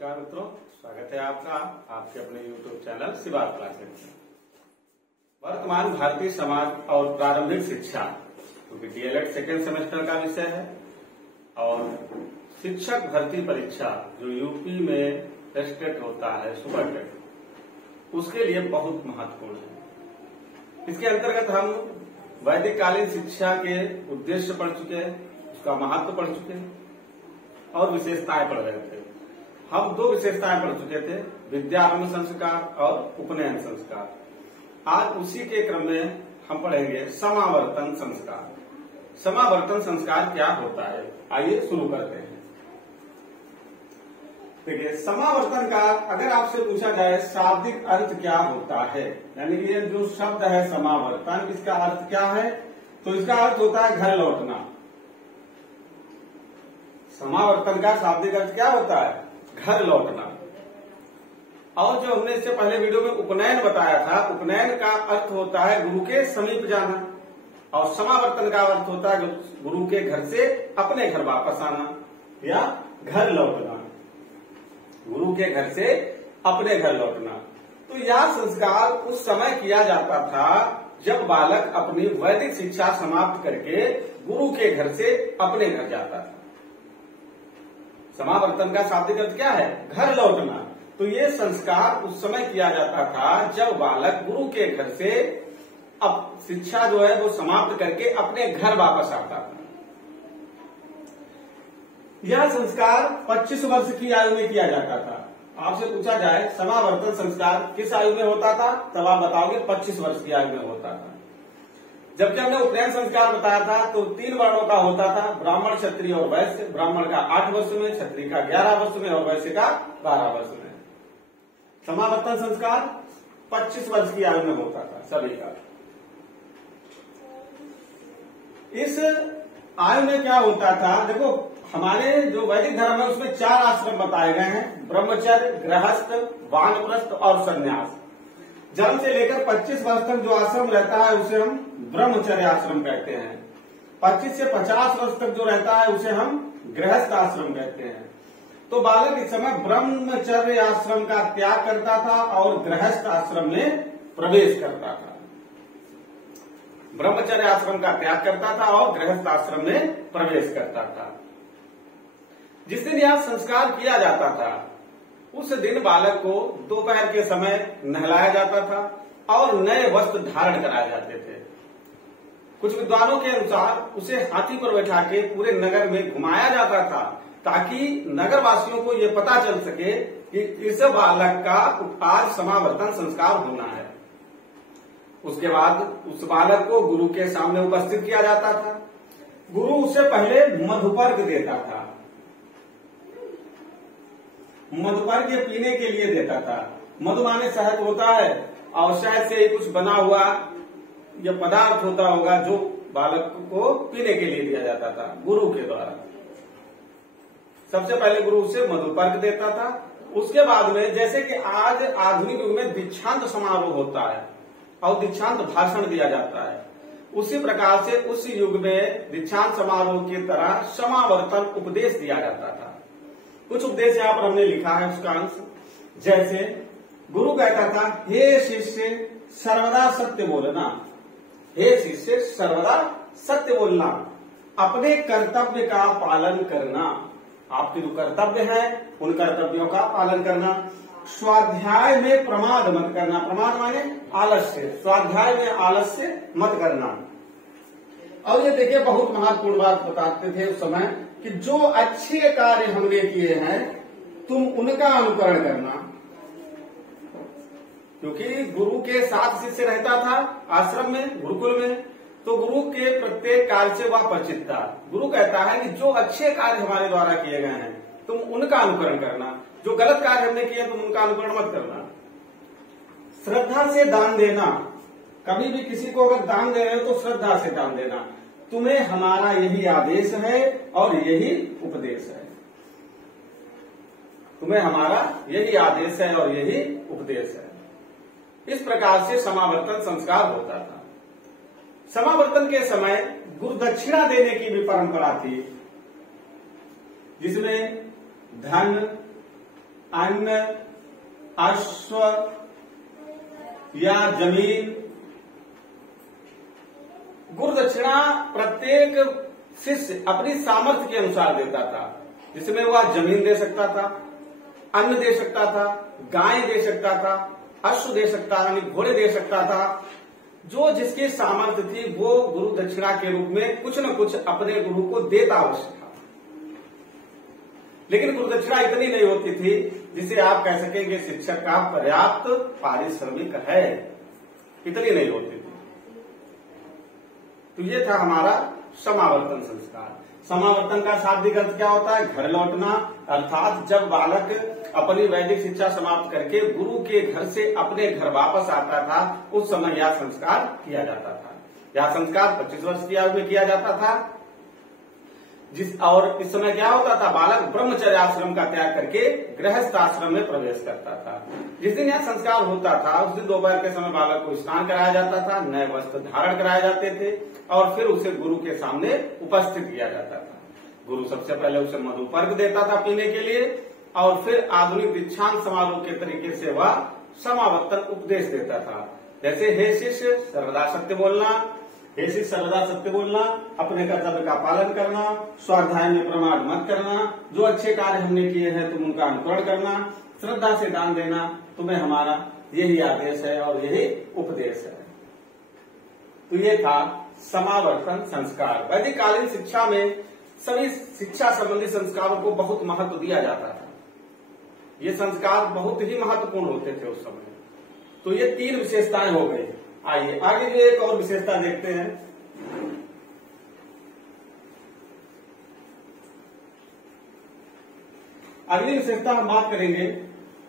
नमस्कार मित्रों, स्वागत है आपका आपके अपने YouTube चैनल सिवात क्लासेस में। वर्तमान भारतीय समाज और प्रारंभिक शिक्षा, क्योंकि डीएलएड सेकेंड सेमेस्टर का विषय है और शिक्षक भर्ती परीक्षा जो यूपी में टेस्ट होता है सुपर टेट, उसके लिए बहुत महत्वपूर्ण है। इसके अंतर्गत हम वैदिक कालीन शिक्षा के उद्देश्य पढ़ चुके हैं, उसका महत्व पढ़ चुके हैं और विशेषताएं पढ़ रहे थे। हम दो विशेषताएं पढ़ चुके थे, विद्यारंभ संस्कार और उपनयन संस्कार। आज उसी के क्रम में हम पढ़ेंगे समावर्तन संस्कार। समावर्तन संस्कार क्या होता है, आइए शुरू करते हैं। देखिए, समावर्तन का अगर आपसे पूछा जाए शाब्दिक अर्थ क्या होता है, यानी कि ये जो शब्द है समावर्तन, इसका अर्थ क्या है, तो इसका अर्थ होता है घर लौटना। समावर्तन का शाब्दिक अर्थ क्या होता है, घर लौटना। और जो हमने इससे पहले वीडियो में उपनयन बताया था, उपनयन का अर्थ होता है गुरु के समीप जाना और समावर्तन का अर्थ होता है गुरु के घर से अपने घर वापस आना या घर लौटना, गुरु के घर से अपने घर लौटना। तो यह संस्कार उस समय किया जाता था जब बालक अपनी वैदिक शिक्षा समाप्त करके गुरु के घर से अपने घर जाता था। समावर्तन का शाब्दिक अर्थ क्या है, घर लौटना। तो ये संस्कार उस समय किया जाता था जब बालक गुरु के घर से अब शिक्षा जो है वो समाप्त करके अपने घर वापस आता था। यह संस्कार 25 वर्ष की आयु में किया जाता था। आपसे पूछा जाए समावर्तन संस्कार किस आयु में होता था, तब आप बताओगे 25 वर्ष की आयु में होता था। जबकि हमने उपनयन संस्कार बताया था तो 3 वर्णों का होता था, ब्राह्मण, क्षत्रिय और वैश्य। ब्राह्मण का 8 वर्ष में, क्षत्रिय का 11 वर्ष में और वैश्य का 12 वर्ष में। समावर्तन संस्कार 25 वर्ष की आयु में होता था सभी का। इस आयु में क्या होता था, देखो हमारे जो वैदिक धर्म है उसमें 4 आश्रम बताए गए हैं, ब्रह्मचर्य, गृहस्थ, वानप्रस्थ और संन्यास। जन्म से लेकर 25 वर्ष तक जो आश्रम रहता है उसे हम ब्रह्मचर्य आश्रम कहते हैं। 25 से 50 वर्ष तक जो रहता है उसे हम गृहस्थ आश्रम कहते हैं। तो बालक इस समय ब्रह्मचर्य आश्रम का त्याग करता था और गृहस्थ आश्रम में प्रवेश करता था। ब्रह्मचर्य आश्रम का त्याग करता था और गृहस्थ आश्रम में प्रवेश करता था। जिस दिन यह संस्कार किया जाता था उस दिन बालक को दोपहर के समय नहलाया जाता था और नए वस्त्र धारण कराए जाते थे। कुछ विद्वानों के अनुसार उसे हाथी पर बैठा के पूरे नगर में घुमाया जाता था ताकि नगर वासियों को यह पता चल सके कि इस बालक का आज समावर्तन संस्कार होना है। उसके बाद उस बालक को गुरु के सामने उपस्थित किया जाता था। गुरु उसे पहले मधुपर्क देता था, मधुपर्क ये पीने के लिए देता था। मधु माने शहद होता है और शहद से कुछ बना हुआ यह पदार्थ होता होगा जो बालक को पीने के लिए दिया जाता था गुरु के द्वारा। सबसे पहले गुरु उसे मधुपर्क देता था। उसके बाद में जैसे कि आज आधुनिक युग में दीक्षांत समारोह होता है और दीक्षांत भाषण दिया जाता है, उसी प्रकार से उस युग में दीक्षांत समारोह की तरह समावर्तन उपदेश दिया जाता था। कुछ उपदेश यहाँ पर हमने लिखा है उसका अंश, जैसे गुरु कहता था, हे शिष्य सर्वदा सत्य बोलना, हे शिष्य सर्वदा सत्य बोलना, अपने कर्तव्य का पालन करना, आपके जो कर्तव्य है उन कर्तव्यों का पालन करना, स्वाध्याय में प्रमाद मत करना, प्रमाद माने आलस्य, स्वाध्याय में आलस्य मत करना। और ये देखिए बहुत महत्वपूर्ण बात बताते थे उस समय कि जो अच्छे कार्य हमने किए हैं तुम उनका अनुकरण करना, क्योंकि गुरु के साथ शिष्य रहता था आश्रम में, गुरुकुल में, तो गुरु के प्रत्येक कार्य से वह परिचित था। गुरु कहता है कि जो अच्छे कार्य हमारे द्वारा किए गए हैं तुम उनका अनुकरण करना, जो गलत कार्य हमने किए तुम उनका अनुकरण मत करना। श्रद्धा से दान देना, कभी भी किसी को अगर दान दे रहे हो तो श्रद्धा से दान देना, तुम्हें हमारा यही आदेश है और यही उपदेश है, तुम्हें हमारा यही आदेश है और यही उपदेश है। इस प्रकार से समावर्तन संस्कार होता था। समावर्तन के समय गुरु दक्षिणा देने की भी परंपरा थी, जिसमें धन, अन्न, अश्व या जमीन। गुरु दक्षिणा प्रत्येक शिष्य अपनी सामर्थ्य के अनुसार देता था, जिसमें वह जमीन दे सकता था, अन्न दे सकता था, गाय दे सकता था, अश्व दे सकता था, यानी घोड़े दे सकता था। जो जिसकी सामर्थ्य थी वो गुरु दक्षिणा के रूप में कुछ न कुछ अपने गुरु को देता अवश्य था। लेकिन गुरु दक्षिणा इतनी नहीं होती थी जिसे आप कह सकेंगे शिक्षक का पर्याप्त पारिश्रमिक है, इतनी नहीं होती थी। तो ये था हमारा समावर्तन संस्कार। समावर्तन का शाब्दिक अर्थ क्या होता है? घर लौटना, अर्थात जब बालक अपनी वैदिक शिक्षा समाप्त करके गुरु के घर से अपने घर वापस आता था, उस समय यह संस्कार किया जाता था। यह संस्कार 25 वर्ष की आयु में किया जाता था। और इस समय क्या होता था? बालक ब्रह्मचर्य आश्रम का त्याग करके गृहस्थ आश्रम में प्रवेश करता था। जिस दिन यह संस्कार होता था उस दिन दोपहर के समय बालक को स्नान कराया जाता था, नए वस्त्र धारण कराए जाते थे और फिर उसे गुरु के सामने उपस्थित किया जाता था। गुरु सबसे पहले उसे मधुपर्क देता था पीने के लिए और फिर आधुनिक दीक्षांत समारोह के तरीके से वह समावर्तन उपदेश देता था। जैसे हे शिष्य सर्वदा सत्य बोलना, हे शिष्य सर्वदा सत्य बोलना, अपने कर्तव्य का पालन करना, स्वाध्याय में प्रमाद मत करना, जो अच्छे कार्य हमने किए हैं तुम उनका अनुकरण करना, श्रद्धा से दान देना, तुम्हें हमारा यही आदेश है और यही उपदेश है। तो ये था समावर्तन संस्कार। वैदिक कालीन शिक्षा में सभी शिक्षा संबंधी संस्कारों को बहुत महत्व दिया जाता था। ये संस्कार बहुत ही महत्वपूर्ण होते थे उस समय। तो ये 3 विशेषताएं हो गई। आइए आगे भी एक और विशेषता देखते हैं। अगली विशेषता हम बात करेंगे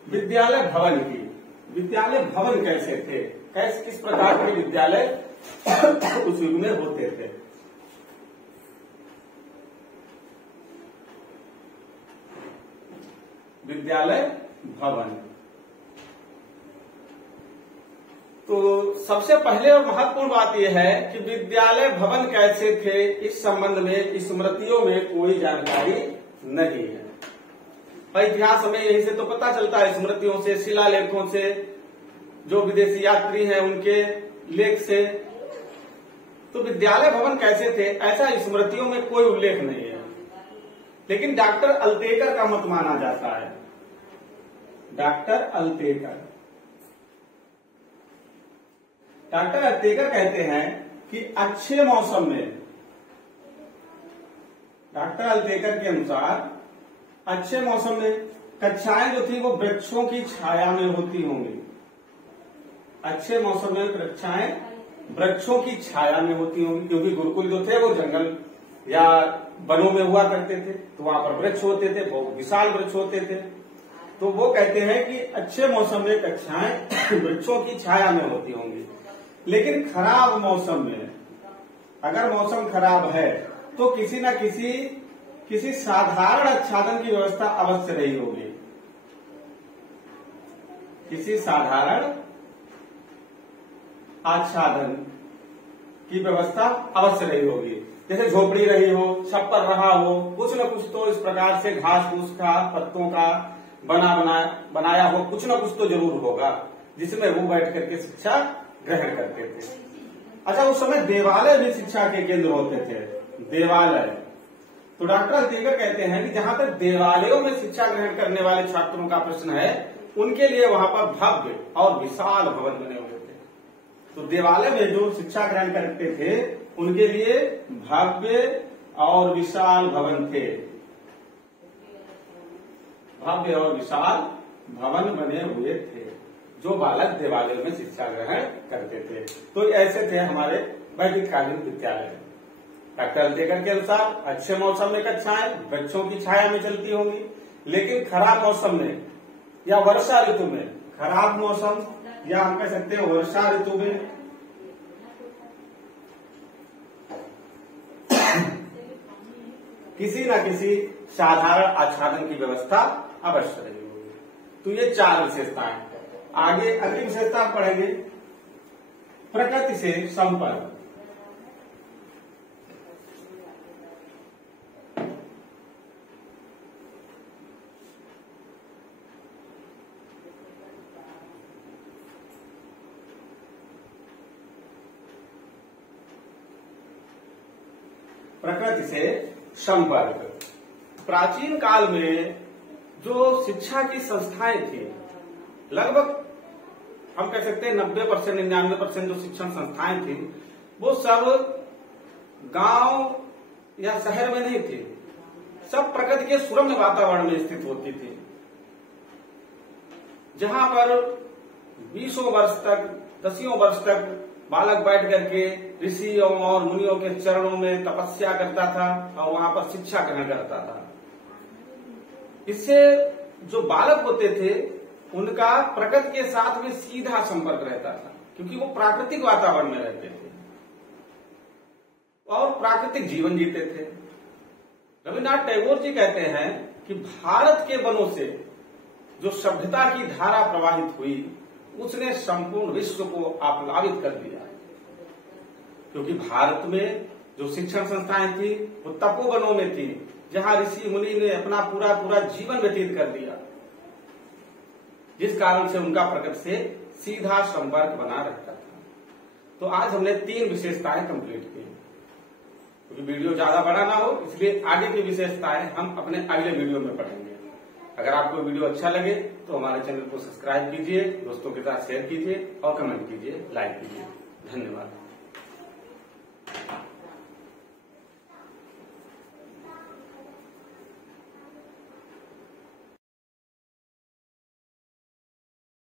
विद्यालय भवन की। विद्यालय भवन कैसे थे, किस प्रकार के विद्यालय उस युग में होते थे। विद्यालय भवन, तो सबसे पहले और महत्वपूर्ण बात यह है कि विद्यालय भवन कैसे थे, इस संबंध में स्मृतियों में कोई जानकारी नहीं है। इतिहास हमें यही से तो पता चलता है, स्मृतियों से, शिलालेखों से, जो विदेशी यात्री हैं उनके लेख से। तो विद्यालय भवन कैसे थे ऐसा स्मृतियों में कोई उल्लेख नहीं है। लेकिन डॉक्टर अल्तेकर का मत माना जाता है। डॉक्टर अल्तेकर कहते हैं कि अच्छे मौसम में, डॉक्टर अल्तेकर के अनुसार अच्छे मौसम में कक्षाएं जो थी वो वृक्षों की छाया में होती होंगी। अच्छे मौसम में कक्षाएं वृक्षों की छाया में होती होंगी, क्योंकि गुरुकुल जो थे वो जंगल या वनों में हुआ करते थे, तो वहां पर वृक्ष होते थे, बहुत विशाल वृक्ष होते थे। तो वो कहते हैं कि अच्छे मौसम में कक्षाएं वृक्षों की छाया में होती होंगी। लेकिन खराब मौसम में, अगर मौसम खराब है तो किसी न किसी साधारण आच्छादन की व्यवस्था अवश्य रही होगी। किसी साधारण आच्छादन की व्यवस्था अवश्य रही होगी, जैसे झोपड़ी रही हो, छप्पर रहा हो, कुछ न कुछ तो इस प्रकार से घास फूस का, पत्तों का बनाया हो, कुछ न कुछ तो जरूर होगा जिसमें वो बैठ करके शिक्षा ग्रहण करते थे। अच्छा, उस समय देवालय भी शिक्षा के केंद्र होते थे। देवालय, तो डॉक्टर अल्तेकर कहते हैं कि जहां तक देवालयों में शिक्षा ग्रहण करने वाले छात्रों का प्रश्न है, उनके लिए वहां पर भव्य और विशाल भवन बने हुए थे। तो देवालय में जो शिक्षा ग्रहण करते थे उनके लिए भव्य और विशाल भवन थे। भव्य और विशाल भवन बने हुए थे जो बालक देवालय में शिक्षा ग्रहण करते थे। तो ऐसे थे हमारे वैदिक कालीन विद्यालय। डॉक्टर अल्तेकर के अनुसार अच्छे मौसम में कक्षाएं वृक्षों की छाया में चलती होंगी, लेकिन खराब मौसम में या वर्षा ऋतु में, खराब मौसम या हम कह सकते हैं वर्षा ऋतु में किसी न किसी साधारण आच्छादन की व्यवस्था अवश्य रही होगी। तो ये 4 विशेषताएं। आगे अगली विशेषता पढ़ेंगे प्रकृति से संपर्क। प्रकृति से संपर्क। प्राचीन काल में जो शिक्षा की संस्थाएं थी, लगभग हम कह सकते हैं 90% 99% जो शिक्षण संस्थाएं थी वो सब गांव या शहर में नहीं थी, सब प्रकृति के सुरम्य वातावरण में स्थित होती थी, जहां पर 20 वर्ष तक 10 वर्ष तक बालक बैठ करके ऋषियों और मुनियों के चरणों में तपस्या करता था और वहां पर शिक्षा ग्रहण करता था। इससे जो बालक होते थे उनका प्रकृति के साथ में सीधा संपर्क रहता था, क्योंकि वो प्राकृतिक वातावरण में रहते थे और प्राकृतिक जीवन जीते थे। रविन्द्रनाथ टैगोर जी कहते हैं कि भारत के वनों से जो सभ्यता की धारा प्रवाहित हुई उसने संपूर्ण विश्व को आप्लावित कर दिया, क्योंकि भारत में जो शिक्षण संस्थाएं थी वो तपोवनों में थी, जहां ऋषि मुनि ने अपना पूरा जीवन व्यतीत कर दिया, जिस कारण से उनका प्रकृति से सीधा संपर्क बना रहता था। तो आज हमने 3 विशेषताएं कंप्लीट की, क्योंकि वीडियो ज्यादा बड़ा ना हो इसलिए आगे की विशेषताएं हम अपने अगले वीडियो में पढ़ेंगे। अगर आपको वीडियो अच्छा लगे तो हमारे चैनल को सब्सक्राइब कीजिए, दोस्तों के साथ शेयर कीजिए और कमेंट कीजिए, लाइक कीजिए। धन्यवाद।